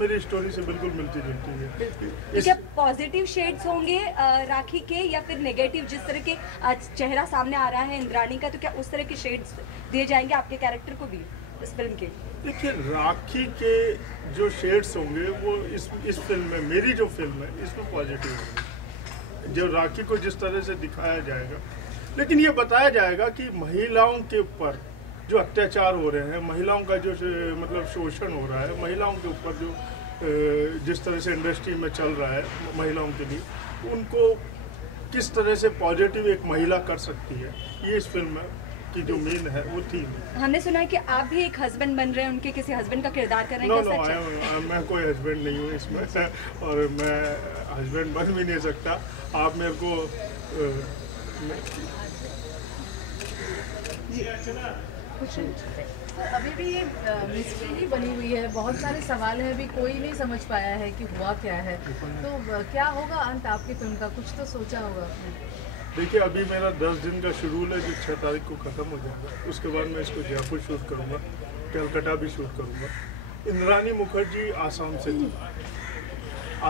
मेरी स्टोरी से बिल्कुल मिलती जुलती है। तो क्या पॉजिटिव शेड्स होंगे राखी के, या फिर नेगेटिव? जिस तरह के चेहरा सामने आ रहा है इंद्राणी का, तो क्या उस तरह के शेड्स दिए जाएंगे आपके कैरेक्टर को भी इस फिल्म के? देखिए, राखी के जो शेड्स होंगे वो इस फिल्म में, मेरी जो फिल्म है इसमें पॉजिटिव होंगे। जो राखी को जिस तरह से दिखाया जाएगा, लेकिन ये बताया जाएगा कि महिलाओं के ऊपर जो अत्याचार हो रहे हैं, महिलाओं का जो मतलब शोषण हो रहा है, महिलाओं के ऊपर जो जिस तरह से इंडस्ट्री में चल रहा है महिलाओं के लिए, उनको किस तरह से पॉजिटिव एक महिला कर सकती है, ये इस फिल्म में की जो मेन है वो थीम है। हमने सुना है कि आप भी एक हस्बैंड बन रहे हैं, उनके किसी हस्बैंड का किरदार कर रहे हैं। नो, मैं कोई हस्बैंड नहीं हूँ इसमें और मैं हस्बैंड बन भी नहीं सकता। आप मेरे को अभी भी ये मिस्ट्री ही बनी हुई है, बहुत सारे सवाल हैं, अभी कोई नहीं समझ पाया है कि हुआ क्या है। तो क्या होगा अंत आपकी फिल्म का, कुछ तो सोचा होगा आपने? देखिए, अभी मेरा 10 दिन का शेड्यूल है जो 6 तारीख को ख़त्म हो जाएगा। उसके बाद मैं इसको जयपुर शूट करूँगा, कलकत्ता भी शूट करूँगा। इंद्राणी मुखर्जी आसाम से थी,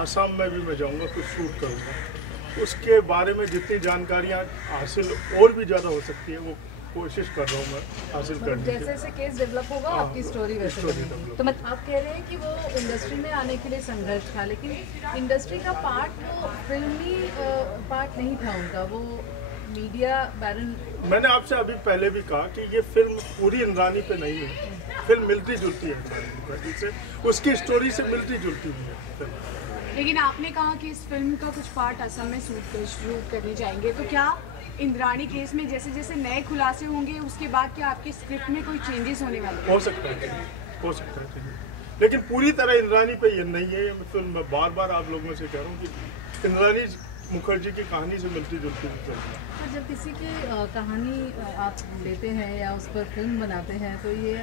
आसाम में भी मैं जाऊँगा, कुछ शूट करूँगा। उसके बारे में जितनी जानकारियाँ हासिल और भी ज़्यादा हो सकती है वो कोशिश कर रहा हूँ मैं हासिल करने की। जैसे जैसे केस डेवलप होगा आपकी स्टोरी वैसे बनेगी। तो आप कह रहे हैं कि वो इंडस्ट्री में आने के लिए संघर्ष था, लेकिन इंडस्ट्री का पार्ट वो फिल्मी पार्ट नहीं था उनका, वो मीडिया बैरन। मैंने आपसे अभी पहले भी कहा कि ये फिल्म पूरी इंद्राणी पे नहीं है, फिल्म मिलती जुलती है से, उसकी स्टोरी से मिलती जुलती है। लेकिन आपने कहा कि इस फिल्म का कुछ पार्ट असम में शूट करने जाएंगे, तो क्या इंद्राणी केस में जैसे जैसे नए खुलासे होंगे उसके बाद क्या आपकी स्क्रिप्ट में कोई चेंजेस होने वाले हैं? हो सकता है, लेकिन पूरी तरह इंद्राणी पे ये नहीं है। फिल्म मैं बार बार आप लोगों से कह रहा हूँ कि इंद्राणी मुखर्जी की कहानी से मिलती जुलती फिल्म है। तो जब किसी की कहानी आप लेते हैं या उस पर फिल्म बनाते हैं तो ये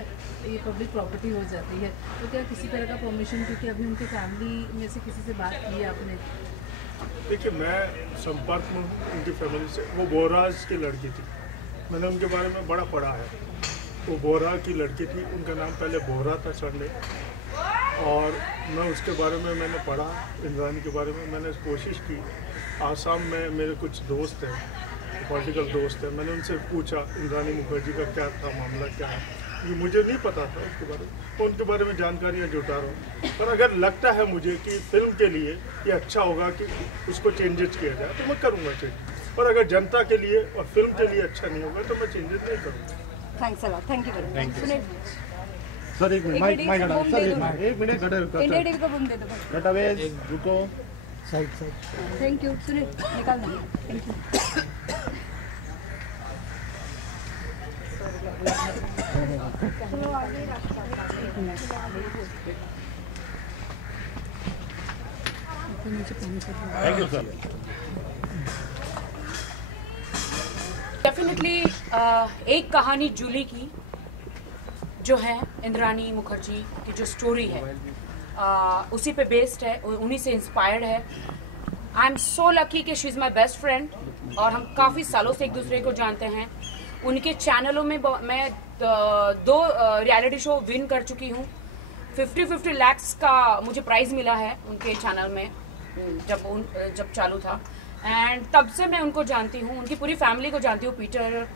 पब्लिक प्रॉपर्टी हो जाती है, तो क्या किसी तरह का परमिशन, क्योंकि अभी उनके फैमिली में से किसी से बात की है आपने? देखिए, मैं संपर्क में उनकी फैमिली से, वो बोहराज की लड़की थी, मैंने उनके बारे में बड़ा पढ़ा है। वो बोहरा की लड़की थी, उनका नाम पहले बोहरा था सरने, और मैं उसके बारे में मैंने पढ़ा, इंद्राणी के बारे में मैंने कोशिश की। आसाम में मेरे कुछ दोस्त हैं, पॉलिटिकल दोस्त हैं, मैंने उनसे पूछा इंद्राणी मुखर्जी का क्या था मामला, क्या है, ये मुझे नहीं पता था उसके बारे में, तो उनके बारे में जानकारियाँ जुटा रहा हूँ। पर अगर लगता है मुझे कि फिल्म के लिए ये अच्छा होगा कि उसको चेंजेस किया जाए तो मैं करूँगा चेंज, और अगर जनता के लिए और फिल्म के लिए अच्छा नहीं होगा तो मैं चेंजेस नहीं करूँगा। Thanks a lot, thank you very much. Sir एक मिनट, माइक हटा सर, एक मिनट इंडिया टीवी को बूम दे दो, कटावेज रुको, साइड। Thank you. सुनिए, निकाल दो, thank you. Thank you sir. Definitely एक कहानी जूली की जो है इंद्राणी मुखर्जी की जो स्टोरी है उसी पे बेस्ड है, उन्हीं से इंस्पायर्ड है। आई एम सो लकी कि she is my best friend और हम काफ़ी सालों से एक दूसरे को जानते हैं। उनके चैनलों में मैं 2 रियलिटी शो विन कर चुकी हूँ। 50-50 लाख्स का मुझे प्राइज़ मिला है उनके चैनल में जब चालू था, एंड तब से मैं उनको जानती हूँ, उनकी पूरी फैमिली को जानती हूँ। पीटर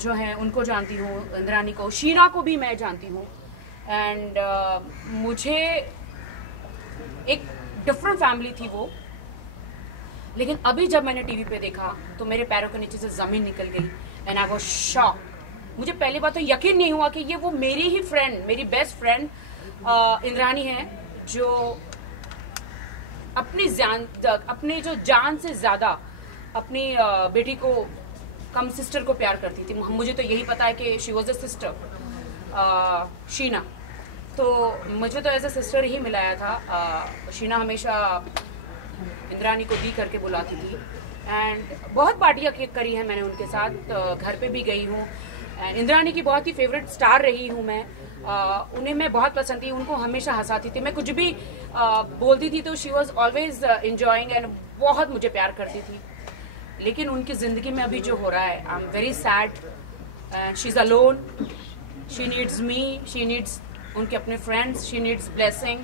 जो है उनको जानती हूँ, इंद्राणी को, शीना को भी मैं जानती हूँ। एंड मुझे एक डिफरेंट फैमिली थी वो, लेकिन अभी जब मैंने टीवी पे देखा तो मेरे पैरों के नीचे से ज़मीन निकल गई एंड आई वाज शॉक। मुझे पहली बात तो यकीन नहीं हुआ कि ये वो मेरी ही फ्रेंड, मेरी बेस्ट फ्रेंड इंद्राणी है, जो अपनी जो जान से ज़्यादा अपनी बेटी को, कम सिस्टर को प्यार करती थी। मुझे तो यही पता है कि she was a sister Sheena, तो मुझे तो एज अ सिस्टर ही मिलाया था। शीना हमेशा इंद्राणी को दी करके बुलाती थी एंड बहुत पार्टियाँ करी हैं मैंने उनके साथ, घर पे भी गई हूँ। इंद्राणी की बहुत ही फेवरेट स्टार रही हूँ मैं, उन्हें मैं बहुत पसंद थी, उनको हमेशा हंसाती थी। मैं कुछ भी बोलती थी तो she was always enjoying and बहुत मुझे प्यार करती थी। लेकिन उनकी ज़िंदगी में अभी जो हो रहा है, I am very sad. She is alone, she needs me, she needs उनके अपने फ्रेंड्स, शी नीड्स ब्लेसिंग।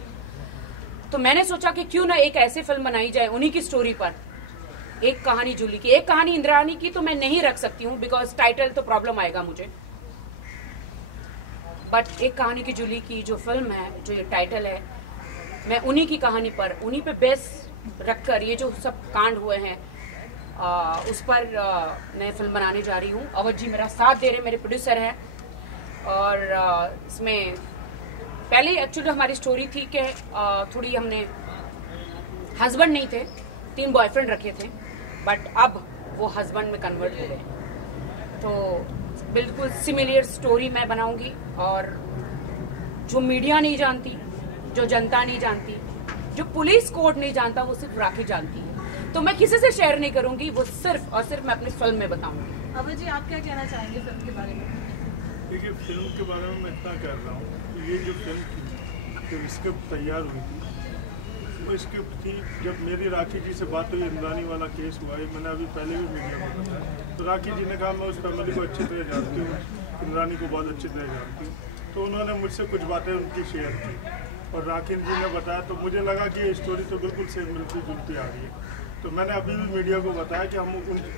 तो मैंने सोचा कि क्यों ना एक ऐसी फिल्म बनाई जाए उन्हीं की स्टोरी पर, एक कहानी जूली की, एक कहानी इंद्राणी की तो मैं नहीं रख सकती हूँ बिकॉज टाइटल तो प्रॉब्लम आएगा मुझे, बट एक कहानी की जूली की जो फिल्म है, जो ये टाइटल है, मैं उन्हीं की कहानी पर, उन्हीं पे बेस रखकर ये जो सब कांड हुए हैं उस पर मैं फिल्म बनाने जा रही हूँ। अवध जी मेरा साथ दे रहे, मेरे प्रोड्यूसर हैं। और इसमें पहले एक्चुअली हमारी स्टोरी थी कि थोड़ी हमने हस्बैंड नहीं थे, 3 बॉयफ्रेंड रखे थे, बट अब वो हस्बैंड में कन्वर्ट हो गए। तो बिल्कुल सिमिलर स्टोरी मैं बनाऊंगी और जो मीडिया नहीं जानती, जो जनता नहीं जानती, जो पुलिस कोर्ट नहीं जानता, वो सिर्फ राखी जानती है। तो मैं किसी से शेयर नहीं करूंगी, वो सिर्फ और सिर्फ मैं अपनी फिल्म में बताऊंगी। अवध जी आप क्या कहना चाहेंगे फिल्म के बारे में? देखिए फिल्म के बारे में मैं इतना कह रहा हूँ, ये जो फिल्म थी, जो स्क्रिप्ट तैयार हुई थी, वो स्क्रिप्ट थी जब मेरी राखी जी से बात हुई, इंद्राणी वाला केस हुआ है, मैंने अभी पहले भी मीडिया में बताया, तो राखी जी ने कहा मैं उस फैमिली को अच्छी तरह जानती हूँ, इंद्राणी को बहुत अच्छी तरह जानती हूँ, तो उन्होंने मुझसे कुछ बातें उनकी शेयर की और राखी जी ने बताया, तो मुझे लगा कि ये स्टोरी तो बिल्कुल सेम मिलती जुलती आ रही है। तो मैंने अभी भी मीडिया को बताया कि हम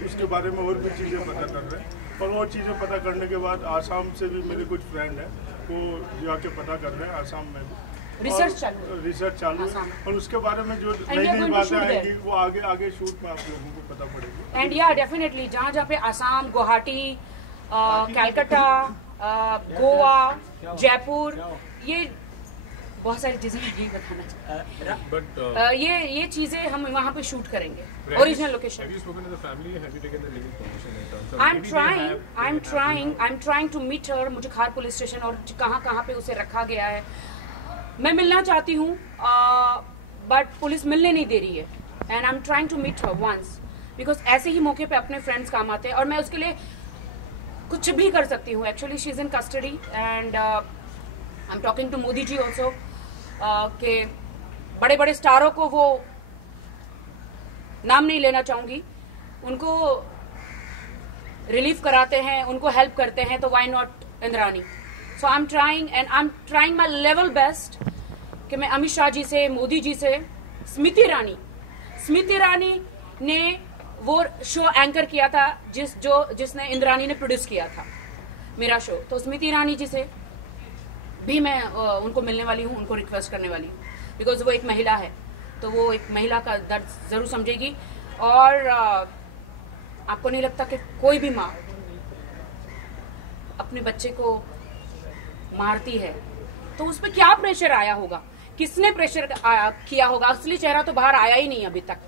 उसके बारे में और भी चीज़ें पता कर रहे हैं, और वो चीज़ें पता करने के बाद आसाम से भी मेरे कुछ फ्रेंड हैं, वो जाके पता कर रहे हैं आसाम में भी, रिसर्च चालू है, और उसके बारे में जो नई बातें आएंगी वो आगे शूट में आप लोगों को पता पड़ेगी। एंड या डेफिनेटली जहाँ पे आसाम, गुवाहाटी, कैलकाटा, गोवा, जयपुर, ये बहुत सारी चीजें नहीं बताना चाहती, ये चीजें हम वहाँ पे शूट करेंगे original location. I am trying to meet her. मुझे खार पुलिस स्टेशन और कहाँ पे उसे रखा गया है, मैं मिलना चाहती हूँ, बट पुलिस मिलने नहीं दे रही है, and I am trying to meet her once, because ऐसे ही मौके पे अपने फ्रेंड्स काम आते हैं और मैं उसके लिए कुछ भी कर सकती हूँ। Actually she is in custody and I am talking to Modi ji also के बड़े बड़े स्टारों को, वो नाम नहीं लेना चाहूंगी, उनको रिलीफ कराते हैं, उनको हेल्प करते हैं, तो why not Indrani. So I am trying and I am trying my level best कि मैं अमित शाह जी से, मोदी जी से, स्मृति ईरानी ने वो शो एंकर किया था जिसने इंद्राणी ने प्रोड्यूस किया था मेरा शो, तो स्मृति ईरानी जी से भी मैं उनको मिलने वाली हूँ, उनको रिक्वेस्ट करने वाली हूँ, बिकॉज वो एक महिला है, तो वो एक महिला का दर्द जरूर समझेगी। और आपको नहीं लगता कि कोई भी माँ अपने बच्चे को मारती है तो उस पर क्या प्रेशर आया होगा, किसने प्रेशर किया होगा? असली चेहरा तो बाहर आया ही नहीं अभी तक,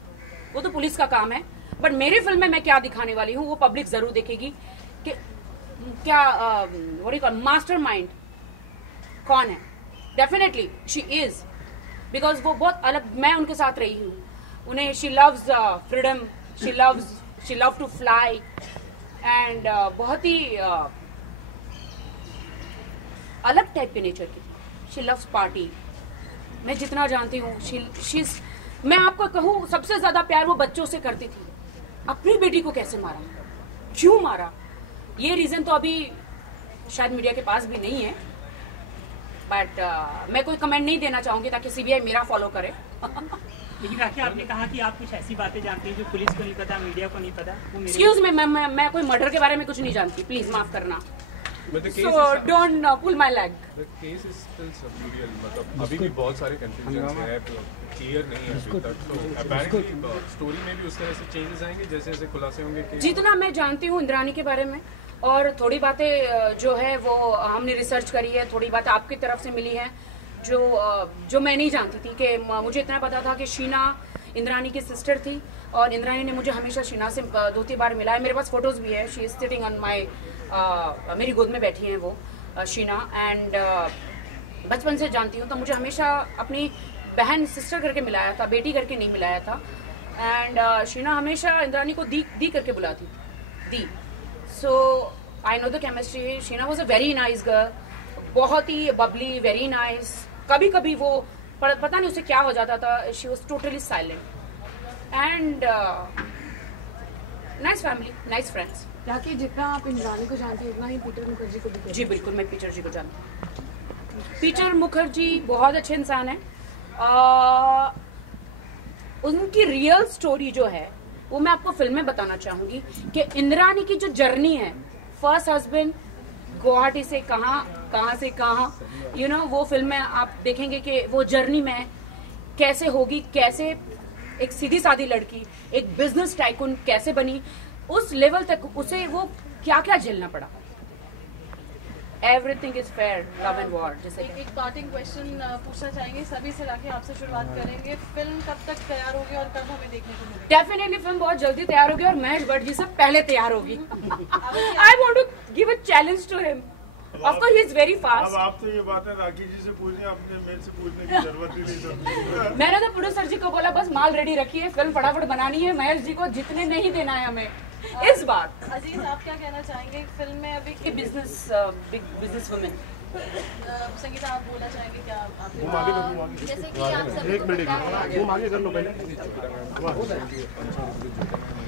वो तो पुलिस का काम है। बट मेरी फिल्म में मैं क्या दिखाने वाली हूँ वो पब्लिक जरूर देखेगी कि क्या मास्टर माइंड कौन है। डेफिनेटली शी इज, बिकॉज वो बहुत अलग, मैं उनके साथ रही हूँ, उन्हें she loves freedom, she love to fly and बहुत ही अलग टाइप के नेचर की, शी लव्स पार्टी। मैं जितना जानती हूँ मैं आपको कहूँ सबसे ज्यादा प्यार वो बच्चों से करती थी। अपनी बेटी को कैसे मारा, क्यों मारा, ये रीजन तो अभी शायद मीडिया के पास भी नहीं है, बट मैं कोई कमेंट नहीं देना चाहूंगी ताकि सीबीआई मेरा फॉलो करे। लेकिन राखी, आपने कहा कि आप कुछ ऐसी बातें जानती हैं जो पुलिस को नहीं पता, मीडिया को नहीं पता। एक्सक्यूज मी, मैं कोई मर्डर के बारे में कुछ नहीं जानती, प्लीज माफ करना। So don't pull my leg. The case is still subjudial, मतलब अभी भी बहुत सारे confusions हैं, क्लियर नहीं है अभी तक। So apparently स्टोरी में भी उस तरह से चेंजेस आएंगे जैसे जैसे खुलासे होंगे। जितना मैं जानती हूँ इंद्राणी के बारे में, और थोड़ी बातें जो है वो हमने रिसर्च करी है, थोड़ी बातें आपकी तरफ से मिली है जो मैं नहीं जानती थी। कि मुझे इतना पता था कि शीना इंद्राणी की सिस्टर थी और इंद्राणी ने मुझे हमेशा शीना से 2-3 बार मिला है। मेरे पास फोटोज भी है, she is sitting on my, मेरी गोद में बैठी हैं वो शीना, एंड बचपन से जानती हूँ, तो मुझे हमेशा अपनी बहन सिस्टर करके मिलाया था, बेटी करके नहीं मिलाया था। एंड शीना हमेशा इंद्राणी को दी करके बुलाती दी। So I know the chemistry. Sheena was a very nice girl, बहुत ही बबली, वेरी नाइस। कभी कभी वो पता नहीं उसे क्या हो जाता था, she was totally silent and nice family, nice friends. ताकि जितना आप इंद्राणी को जानती हैं उतना ही पीटर मुखर्जी को भी। जी बिल्कुल, मैं पीटर जी को जानती हूँ। पीटर मुखर्जी बहुत अच्छे इंसान हैं उनकी रियल स्टोरी जो है वो मैं आपको फिल्म में बताना चाहूंगी कि इंद्राणी की जो जर्नी है, फर्स्ट हस्बैंड गुवाहाटी से कहाँ से कहाँ, वो फिल्म में आप देखेंगे कि वो जर्नी में कैसे होगी, कैसे एक सीधी सादी लड़की एक बिजनेस टाइकून कैसे बनी, उस लेवल तक उसे वो क्या क्या झेलना पड़ा। Everything is fair, love and war. जैसे एक पार्टिंग क्वेश्चन पूछना चाहेंगे सभी से, राखी आपसे शुरुआत करेंगे। फिल्म कब तक तैयार होगी और कब हमें देखने को मिलेगी? डेफिनेटली फिल्म बहुत जल्दी तैयार होगी और महेश भट्ट जी से पहले तैयार होगी। I want to give a challenge to him. Of course he is very fast. अब आप तो ये बात है राखी जी से पूछनी, आपने मेरे से पूछने की जरूरत ही नहीं। मैंने तो प्रोड्यूसर जी को बोला बस माल रेडी रखिए, फिल्म फटाफट बनानी है, महेश जी को जितने नहीं देना है हमें इस बार। अजीज आप क्या कहना चाहेंगे फिल्म में अभी कि business big business women? Sangeeta आप बोलना चाहेंगे क्या? जैसे कि आप सभी एक मिनट आगे कर लो पहले।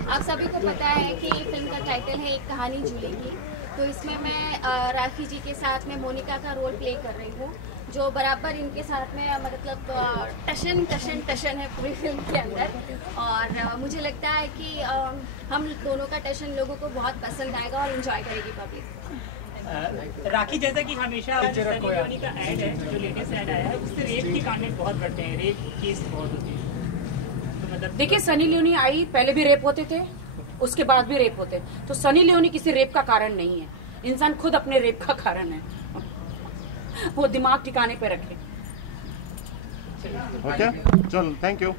आप सभी को पता है कि फिल्म का टाइटल है एक कहानी जूली की। तो इसमें मैं राखी जी के साथ में मोनिका का रोल प्ले कर रही हूँ, जो बराबर इनके साथ में मतलब टशन है पूरी फिल्म के अंदर। और मुझे लगता है कि हम दोनों का टशन लोगों को बहुत पसंद आएगा और एंजॉय करेगी पब्लिक। राखी, जैसा कि हमेशा सनी लियोनी का ऐड है, जो लेटेस्ट ऐड आया है, उससे रेप की कांड बहुत बढ़ते हैं, रेप केस बहुत होते हैं। तो मतलब देखिए, सनी लियोनी आई, पहले भी रेप होते थे, उसके बाद भी रेप होते, तो सनी लियोनी किसी रेप का कारण नहीं है, इंसान खुद अपने रेप का कारण है। वो दिमाग ठिकाने पे रखे। ओके, चल, थैंक यू।